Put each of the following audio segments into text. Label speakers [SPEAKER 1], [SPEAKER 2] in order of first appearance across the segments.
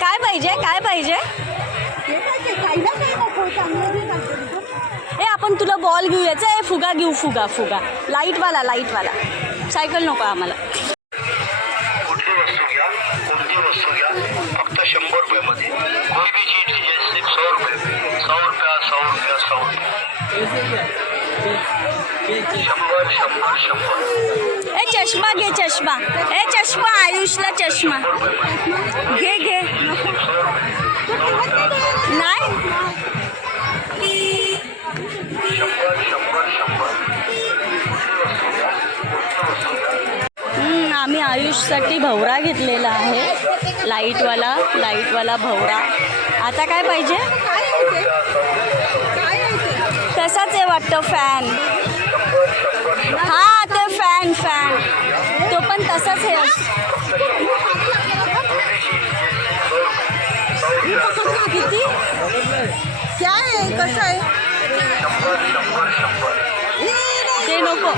[SPEAKER 1] काय पाहिजे? काय पाहिजे? ए आपण तुला बॉल घेऊयाचा. आहे फुगा घेऊ फुगा फुगा. लाईटवाला लाईटवाला सायकल नको आम्हाला.
[SPEAKER 2] फक्त शंभर सौ रुपये सौ रुपया सौ रुपया सौ शंभर शंभर शंभर.
[SPEAKER 1] चष्मा घे चष्मा. ए चष्मा आयुषला चष्मा. घे घे. नाही? आम्ही आयुषसाठी भवरा घेतलेला आहे. लाईटवाला लाईटवाला भवरा. आता काय पाहिजे? तसाच आहे वाटतं फॅन हा ते फॅन फॅन किती
[SPEAKER 3] क्या आहे कसं आहे
[SPEAKER 1] ते नको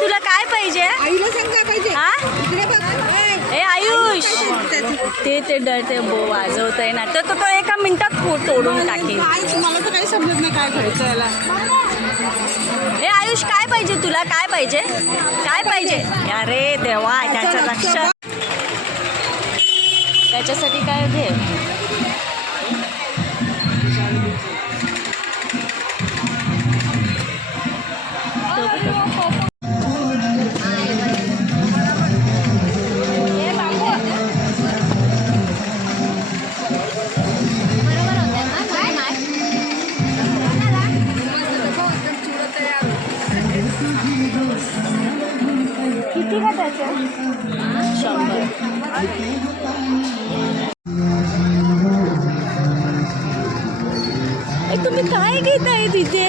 [SPEAKER 1] तुला काय पाहिजे?
[SPEAKER 3] आईला सांग काय पाहिजे?
[SPEAKER 1] हा?
[SPEAKER 3] इकडे बघ. ए,
[SPEAKER 1] ए आयुष ते ते डर ते बो वाजवत आहे ना. तर तो तो एका मिनिटात तोडून टाकेल.
[SPEAKER 3] मला तर काही समजत नाही काय करायचं याला.
[SPEAKER 1] आयुष काय पाहिजे तुला? काय पाहिजे? काय पाहिजे? अरे देवा त्याचं लक्ष त्याच्यासाठी काय घे किती का त्याचे शंभर ए, तुम्ही काय घेताय तिथे